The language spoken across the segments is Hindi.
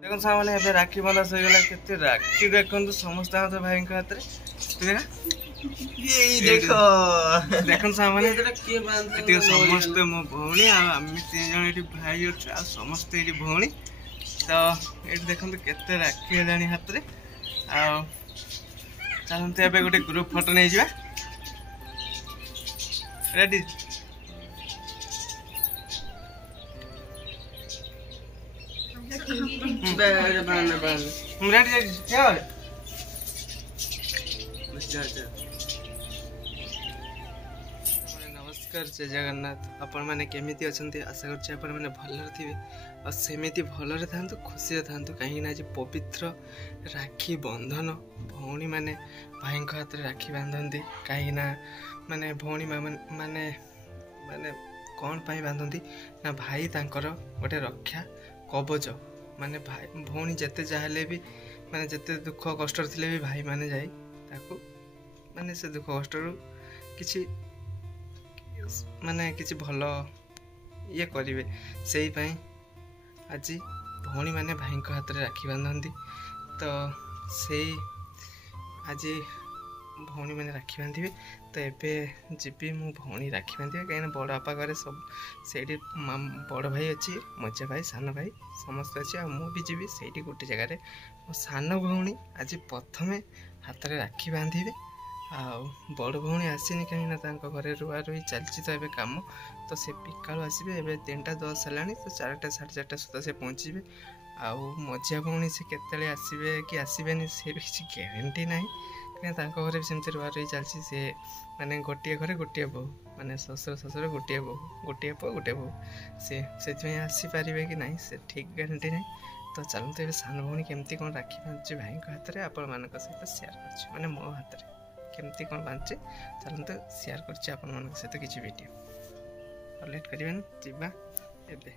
देखो सामने ଏବେ ରାକ୍ଷୀ ବନ୍ଧା ସରିଗଲା। କେତେ ରାକ୍ଷୀ ଦେଖନ୍ତୁ ସମସ୍ତଙ୍କ ଭାଇଙ୍କ ହାତରେ। ଦେଖନ୍ତୁ ସାମने ଏତିକି ସମସ୍ତେ ମୋ ଭଉଣୀ ଆଉ ଆମେ 3 ଜଣ ଏଠି ଭାଇ ଅଛୁ ଆଉ ସମସ୍ତେ ଏଠି ଭଉଣୀ। ତ ଏଠି ଦେଖନ୍ତୁ କେତେ ରାକ୍ଷୀ ହେଲାଣି ହାତରେ। ଆଉ ଚାଲନ୍ତୁ ଏବେ ଗୋଟେ ଗ୍ରୁପ ଫଟୋ ନେଇଯିବା। रेडी नमस्कार जय जगन्नाथ। आपण मैंने केमी अच्छा आशा कर भल थे और सेमती भलरे था खुशी था कहीं आज पवित्र राखी बंधन भौणी मैंने भाई हाथ में राखी बांधती कहीं माने भौणी माने माने कौन पाई बांधती ना भाई तांकर गोटे रक्षा कवच माने भाई भौणी जिते चाहले भी माने जिते दुख कष्ट थे भी भाई माने जाई ताकू माने से दुख कष्ट किछि माने किछि भल ये करेंगे से आज भौणी माने भाई हाथ में राखी बांधती। तो से आज भौणी मैंने राखी बांधे तो एबे जीवी मु भौणी राखी बांधे कहीं बड़ बापा घरे सब से बड़ भाई अच्छी मझा भाई सान भाई समस्त अच्छे आ भी जीवी से गोटे जगार मो सान भौणी आज प्रथमे हाथ में राखी बांधे आ बड़ भौणी आसनी कहीं घरे रुआ रुई चलती तो ये कम तो से पिकालू आसबे ए 3टा 10 है तो 4टा 4:30 सुधा से पहुँचे आउ मझिया भौणी से केतले आसबे कि आसबेनि से भी किसी ग्यारंटी ना कहीं घरे भी सेमती रुआ रुई चलती से माने गोटे घरे गोटे बो माने ससुर ससुर गोटे बो गोटे पुआ गोटे बो से आसीपारे कि ना से ठीक ग्यारंटी ना। तो चलते ये सान भौणी केमती कौन राखी बांधुचे भाई हाथ में आपण मान सहित सेयार कर माने मो हाथ में केमती कौन बांधे चलते सेयार कर सहित किसी वीडियो लेट करें जीवा एबे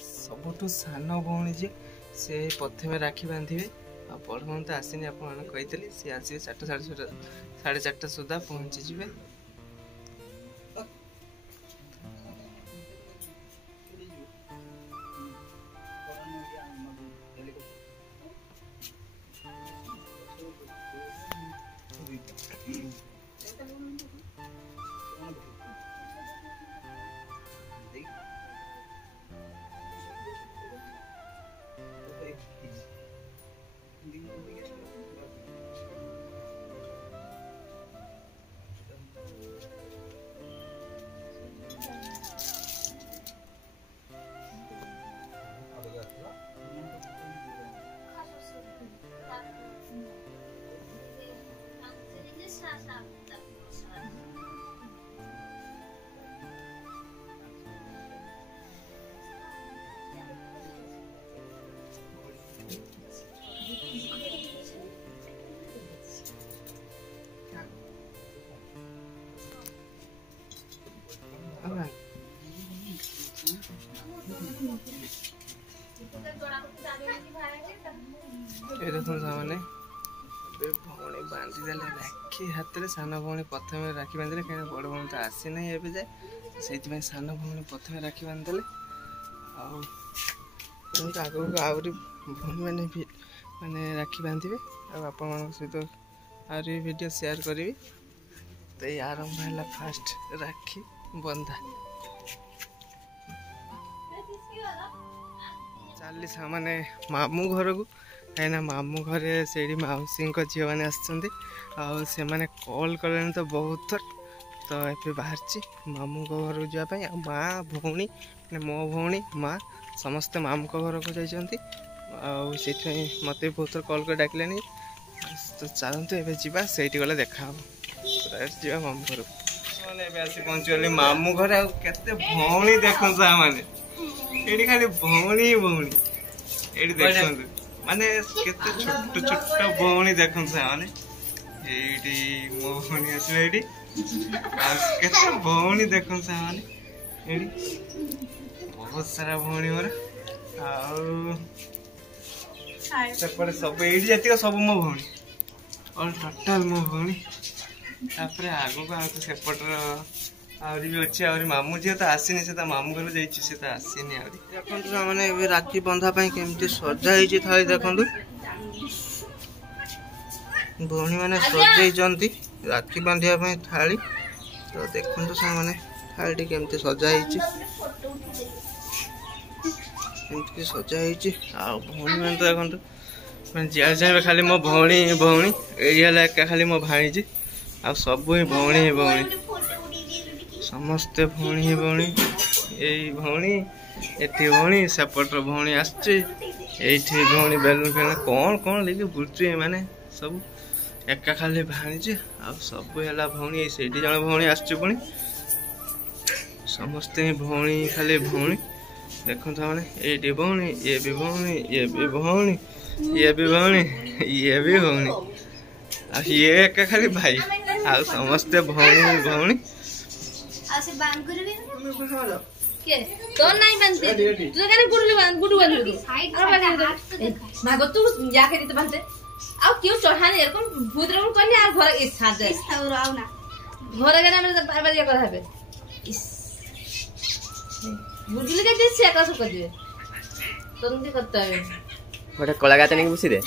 सबुठू सान भौणी जी से प्रथम राखी बांधे आ बड़ भौणी तो आसनी आप कही सी आसवे 4:30 4:30 सुधा पहुँची जाए। सामने भौणी बांधी देले राखी हाथ में सान भौणी प्रथम राखी बांधे कहीं बड़ भौणी तो आसी ना ए जाए से सान भौणी प्रथम राखी बांधिदेले आगू आहरी भौणी मैंने भी माने राखी बांधे आपण सहित आहरी वीडियो शेयर करी। तो ये आरंभ है फास्ट राखी बंधा चली सामने मामू घर को कहीं मामू घरे से मौसी झील मैंने आसे कल कले तो बहुत थर तो ये बाहर मामू घर को जावाई माँ भौणी मो भौणी माँ समस्ते मामू घर को जाती मत बहुत थर कल कर डाकिले तो चलते ये जावा से गले देखा जा मामू घर मैंने आसी पहुँचगली मामू घर आते भौणी देख मैंने खाली भौणी भौणी ये देखते माने केते छोट छोट भौणी देखन से माने एडी मो भौणी आसले एडी केते भौणी देखन से माने एडी बहुत सारा भौणी मोर आ सेपटे सब एडी जाती सब मो भौणी और टोटाल मो भौणी तापर आगो को आउत सेपटर आहरी भी अच्छे आहरी मामू झील तो आसीनी से मामू घर जाइए से तो आसीनी आहरी देखो मैंने राखी बंधा केमती सजा ही थाली देखु भौणी मैंने सजाई राखी बांधा थाली तो देखो से थाली केमती सजा सजा भौणी मैंने तो देखो मैं जहाँ चाहे खाली मो भौणी भौणी एका खाली मो भाणीजी आ सब ही भौणी ही भौणी समस्ते भौणी ही भौणी यही भौणी एटी भौणी सेपट भौणी आसची भौणी बेलून फेलून कौन कौन लेके बुलचे माने सब एका खाली भाणीजी आ सब है भौणी से जन भौणी आसची पुणी समस्ते ही भौणी खाली भौणी देखो मैंने ये भौणी ये भी भौणी ये भी भौणी ये भी भौणी ये भी भौणी आ ये एका खाली भाई आ समस्ते भौणी भौणी के तो नहीं बनते तू करे गुडू बांध दो भागो तू जाके दे बांधते आ क्यों चढ़ाने यार कोन भूत रे कोन यार घर इस साथ है आउ ना घर गना में बार बार ये कर हबे इस बुझले के दिस से का सु कर दिए तुमती करता है गोटे कला गाते नहीं बुझी दे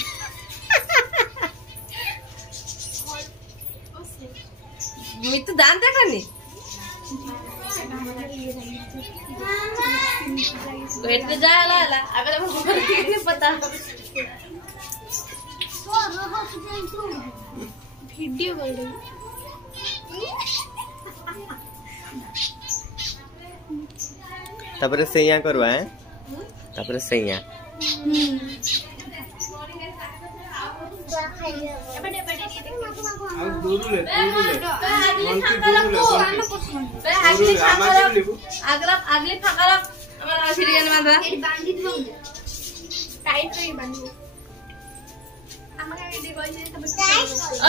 मी तो दान दे करनी तो इतने जा ला अबे तो नहीं पता वीडियो कर रही तापर सैया करवा है तापर सैया अगले फाकर हमारा सिरियन बांधा बांधी दो टाइट रे बांधी हमरा ये देखो ये सब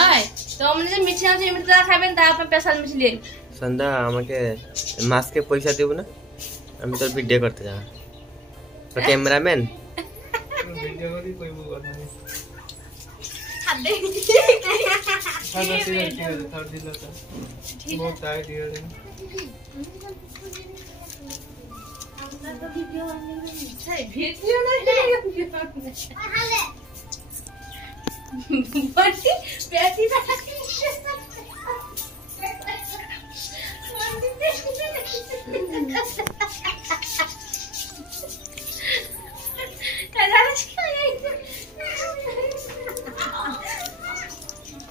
ओए तो हमने मिठिया से मिठा खाबेन ता अपन पैसा मिठली संदा हमके मास के पैसा देबो ना हम तो वीडियो करते जा तो कैमरामैन वीडियो करी कोई वो करना नहीं खादे थर्ड दिला था बहुत टाइट है तो वीडियो नहीं सही वीडियो नहीं हाले बड़ी पैसी था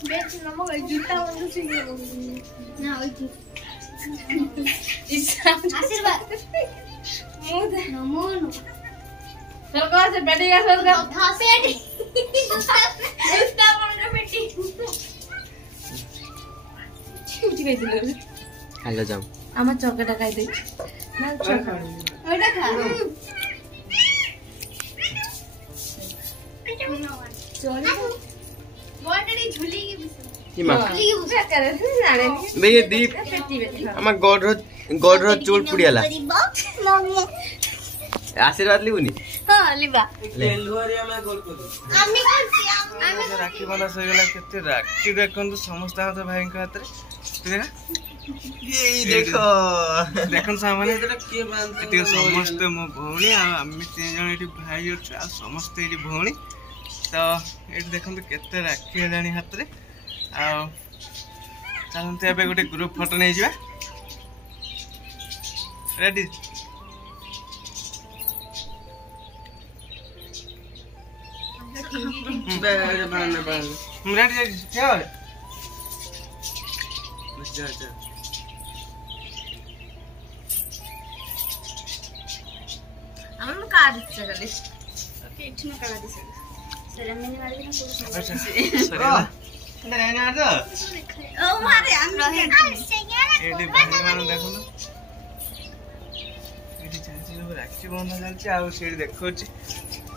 बेच नमो जूता वाला से ना ओई आशीर्वाद नमो नो सरकार से बैठी का सरकार था पेट उसका बड़ा बेटी छुटी गई थी हेलो जाम আমার চকটা খাই দে না চক ওটা খা চল বড়ি ঝুলি কি इमा ली उठा करे जाने नहीं बे ये दीप बेटी बेटी हम गोडरो चूल पुड़ियाला आशीर्वाद लिबुनी हां लिबा तेलुआरिया में गोल कर आमी कोन राखी बंधा सही गला केते राखी देखन तो समस्त हाथ भाई के हाथ रे देखा ये देखो देखन सामने एटा के बांध एटी समस्त मो भौणी आ आमी तीन जण एटी भाई अछि आ समस्त एटी भौणी तो एटी देखन तो केते राखी हेलानी हाथ रे आ चलते एबे गोटे ग्रुप फोटो नै जिबा रेडी रेडी क्या है जा हम का दिस चले ओके इतना करा दे सर मैंने वाले ना पूछ अच्छा सरी ना रहने आ जा ओ मारे हम रहे एडी भाई मान देखो ना एडी चाची लोग राखी बंधा चलची आ सेडी देखो छी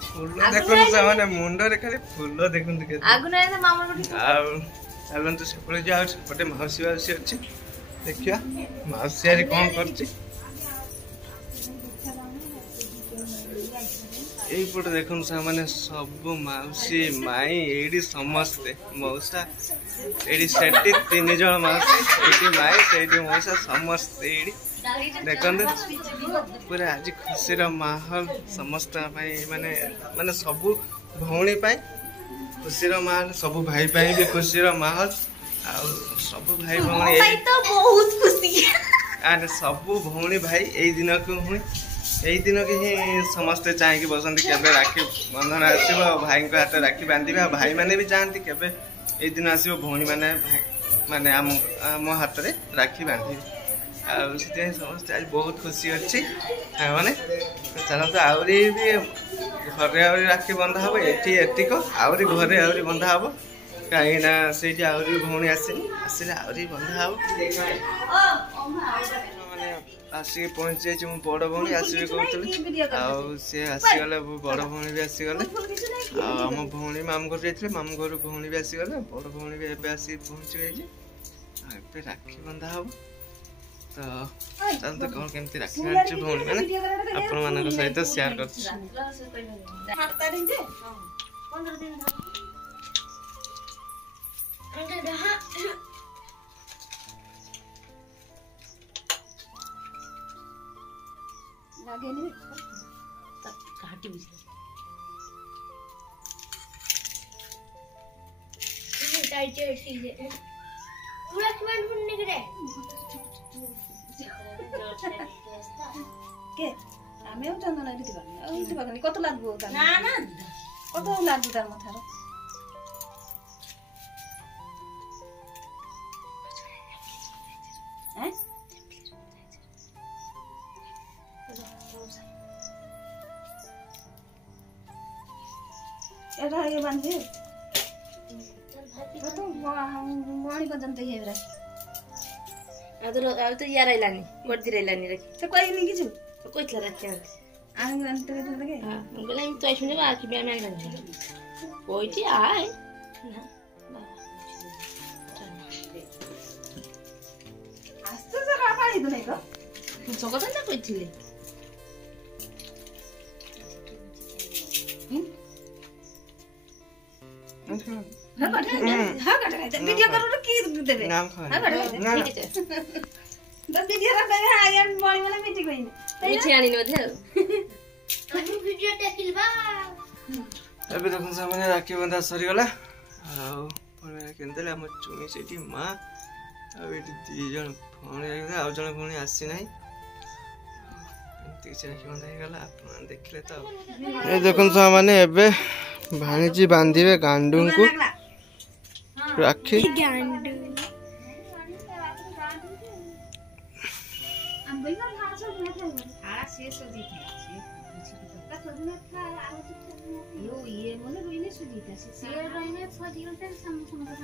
फूल देखो सामने मुंडो रे खाली फूल देखो के आगु ना ना मामा को आ चलन तो सेपटे जाओ सेपटे मौसी वासी अछि देखिया मौसी आरी कोन करछि এইପଟେ ଦେଖନ୍ତୁ ସାଙ୍ଗମାନେ ସବୁ ମାଉସୀ ମାଇଁ ଏଇଠି ସମସ୍ତେ ମଉସା ଏଇଠି ସେଠି 3 ଜଣ ମାଉସୀ ଏଇଠି ମାଇଁ ସେଇଠି ମଉସା ସମସ୍ତେ ଏଇଠି ଦେଖନ୍ତୁ ପୁରା ଆଜି ଖୁସିର ମାହୋଲ ସମସ୍ତଙ୍କ ପାଇଁ ମାନେ ମାନେ ସବୁ ଭଉଣୀ ପାଇଁ ଖୁସିର ମାହୋଲ ସବୁ ଭାଇ ପାଇଁ ବି ଖୁସିର ମାହୋଲ ଆଉ ସବୁ ଭାଇ ଭଉଣୀ ବହୁତ ଖୁସି ଆରେ ସବୁ ଭଉଣୀ ଭାଇ ଏଇ ଦିନକୁ ହିଁ ସମସ୍ତେ ଚାହିଁକି ବସନ୍ତି କେବେ ରାକ୍ଷୀ ବନ୍ଧନ ଆସିବ ଭାଇଙ୍କ ହାତରେ ରାକ୍ଷୀ ବାନ୍ଧିବେ ଆଉ ଭାଇମାନେ ବି ଚାହାନ୍ତି କେବେ ଏଇ ଦିନ ଆସିବ ଭଉଣୀ ମାନେ ଆମ ହାତରେ ରାକ୍ଷୀ ବାନ୍ଧିବେ ଆଉ ସେଥିପାଇଁ ସମସ୍ତେ ଆଜି ବହୁତ ଖୁସି ଅଛି ମାନେ ଚାଲନ୍ତୁ ଆହୁରି ବି ଘରେ ଆହୁରି ରାକ୍ଷୀ ବନ୍ଧା ହବ ଏତିକ ଆହୁରି ଘରେ ଆହୁରି ବନ୍ଧା ହବ କାହିଁକି ନା ସେଇଠି ଆହୁରି ଭଉଣୀ ଆସିଲେ ଆହୁରି ବନ୍ଧା ହବ ମାନେ ଆସିକି ପହଞ୍ଚି ଯାଇଛି ମୁଁ ବଡ଼ ଭଉଣୀ ଆସିବି କହୁଥିଲି ଆଉ ସେ ଆସିଗଲେ ବଡ଼ ଭଉଣୀ ବି ଆସିଗଲେ ଆଉ ଆମ ଭଉଣୀ ମାମୁଁ ଘର ଯାଇଥିଲେ ମାମୁଁ ଘରୁ ଭଉଣୀ ବି ଆସିଗଲେ ବଡ଼ ଭଉଣୀ ବି ଏବେ ଆସିକି ପହଞ୍ଚି ଯାଇଛି ଆଉ ଏବେ ରାକ୍ଷୀ ବନ୍ଧା ହବ ତ ଚାଲନ୍ତୁ କଣ କେମିତି ରାକ୍ଷୀ ବାନ୍ଧୁଛି ଭଉଣୀ ମାନେ ଆପଣମାନଙ୍କ ସହିତ ସେୟାର କରୁଛି ଆମେ ଚନ୍ଦନ କତ ଲାଗୁ କତ ଲାଗୁ ତାର ମଥାର এটা ये बांधे तो मोणी पर्यंत ये रे अब तो यार आइलानी वर्दी रहलानी रे तो कोई नहीं किछु तो कोई थला रखे आन गंत रे लगे हां बोले तो इसमें बाकी भी मैं लगे कोई थी आए ना आस्तो जरा पानी तो नहीं को जगत ना कोई थिले वीडियो करो तो की देबे नाम खा हां ठीक है तो वीडियो रा पे आयन बणी वाला मीठी कोई मीठी आनी न थे हम वीडियो देखिलबा अबे देखन सामने राखी बंधा सरी गला आ पुणे केंदले हम चुनी सेठी मां आ एटी 2 जण भौणी आ जण भौणी आसी नाही एंती राखी बंधा गला आपण देखले तो ए देखन सामने एबे भाणीजी बांधिबे गांडू को राखी गांडू ये मोने रोइने सुजीता से रोइने फदिलते समसम धर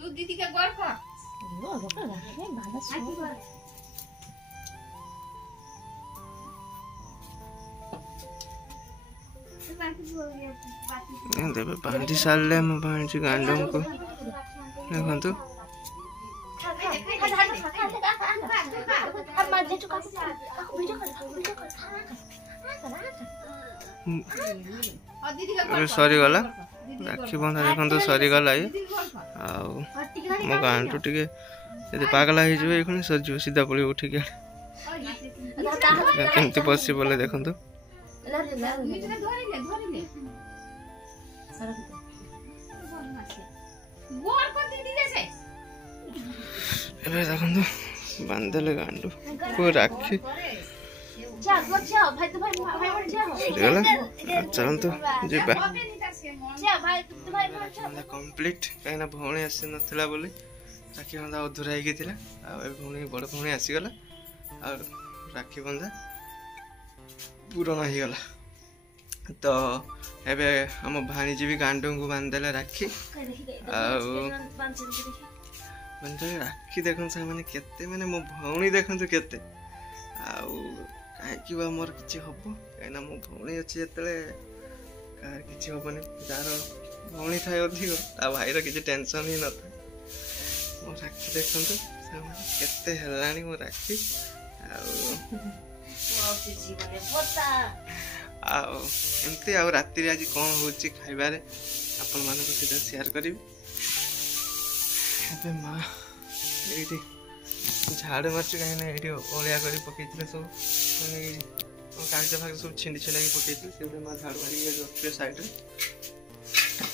तू दीदी का गौर कर देवे बांधी सारे मो भाणी गांडू को देखो सरी गला राखी बंधा देखो सरी गला मो गांडू टे पागला हो सर सीधा पड़े उठिक केमती बसी बोले देखो देखो बांधले गांडू को राखी ସରିଗଲା ଚାଲନ୍ତୁ ଯିବା କମ୍ପ୍ଲିଟ୍ କାହିଁକିନା ଭଉଣୀ ଆସିନଥିଲା ବୋଲି ରାକ୍ଷୀ ବନ୍ଧା ଅଧୁରା ହେଇକି ଥିଲା ଆଉ ଏ ଭଉଣୀ ବଡ଼ ଭଉଣୀ ଆସିଗଲା ଆଉ ରାକ୍ଷୀ ବନ୍ଧା ପୂରଣ ହେଇଗଲା ତ ଏବେ ଆମ ଭାଣିଜୀ ବି ଗାଣ୍ଡୁଙ୍କୁ ବାନ୍ଧିଦେଲେ ରାକ୍ଷୀ ଆଉ ମାନେ ରାକ୍ଷୀ ଦେଖନ୍ତୁ ସେମାନେ କେତେ ମାନେ ମୋ ଭଉଣୀ ଦେଖନ୍ତୁ କେତେ ଆଉ କାହିଁକି ବା ମୋର କିଛି ହବ କାହିଁକିନା ମୋ ଭଉଣୀ ଅଛି ଯେତେବେଳେ କାହାର କିଛି ହବନି ଯାହାର ଭଉଣୀ ଥାଏ ଅଧିକ ତା ଭାଇର କିଛି ଟେନସନ୍ ହିଁ ନଥାଏ ମୋ ରାକ୍ଷୀ ଦେଖନ୍ତୁ ସେମାନେ କେତେ ହେଲାଣି ମୋ ରାକ୍ଷୀ ଆଉ ଏମିତି ଆଉ ରାତିରେ ଆଜି କ'ଣ ହେଉଛି ଖାଇବାରେ ଆପଣମାନଙ୍କ ସହିତ ସେୟାର କରିବି ଏବେ ମା ଏଇଠି ଝାଡ଼ୁ ମାରୁଛି କାହିଁକିନା ଏଇଠି ଅଳିଆ କରି ପକେଇଥିଲେ ସବୁ ମାନେ କାଗଜ ଫାଗଜ ସବୁ ଛିଣ୍ଡି ଛିଣ୍ଡାକି ପକେଇଥିଲେ ସେଗୁଡ଼ା ମା ଝାଡ଼ୁ ମାରିକି ରଖିବେ ସାଇଡ଼ରେ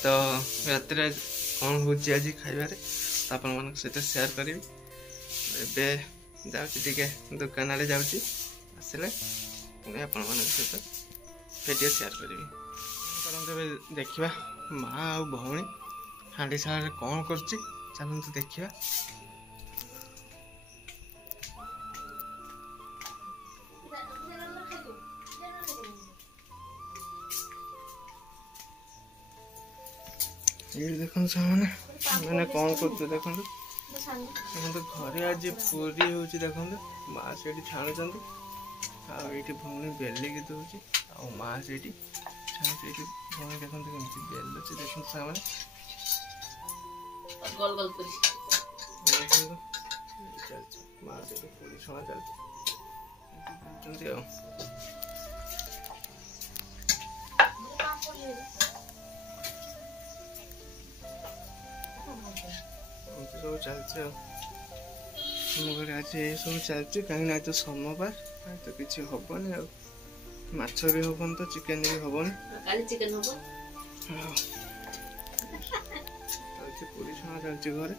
ତ ରାତିରେ କ'ଣ ହେଉଛି ଆଜି ଖାଇବାରେ ତ ଆପଣମାନଙ୍କ ସହିତ ସେୟାର କରିବି ଏବେ ଯାଉଛି ଟିକେ ଦୋକାନ ଆଡ଼େ ଯାଉଛି ଆସିଲେ ପୁଣି ଆପଣମାନଙ୍କ ସହିତ ଭିଡ଼ିଓ ସେୟାର କରିବି କରନ୍ତୁ ଏବେ ଦେଖିବା ମା ଆଉ ଭଉଣୀ ହାଣ୍ଡି ଶାଳରେ କ'ଣ କରୁଛି ଚାଲନ୍ତୁ ଦେଖିବା ଏଇଠି ଦେଖନ୍ତୁ ସେମାନେ ମାନେ କ'ଣ କରୁଛୁ ଦେଖନ୍ତୁ ଦେଖନ୍ତୁ ଘରେ ଆଜି ପୁରୀ ହେଉଛି ଦେଖନ୍ତୁ ମା ସେଇଠି ଛାଣୁଛନ୍ତି ଆଉ ଏଇଠି ଭଉଣୀ ବେଲିକି ଦେଉଛି ଆଉ ମା ସେଇଠି ଛାଣୁଛି ଏଇଠି ଭଉଣୀ ଦେଖନ୍ତୁ କେମିତି ବେଲୁଛି ଦେଖନ୍ତୁ ସେମାନେ ଦେଖନ୍ତୁ ଚାଲିଛି ମା ସେଇଠି ପୁରୀ ଛଣା ଚାଲିଛି ଆଉ ସବୁ ଚାଲିଛି ଆଉ ଆମ ଘରେ ଆଜି ଏସବୁ ଚାଲିଛି କାହିଁକିନା ଆଜି ତ ସୋମବାର ଆଜି ତ କିଛି ହବନି ଆଉ ମାଛ ବି ହବନି ତ ଚିକେନ ବି ହବନି ଚାଲିଛି ପୁରୀ ଛଣା ଚାଲିଛି ଘରେ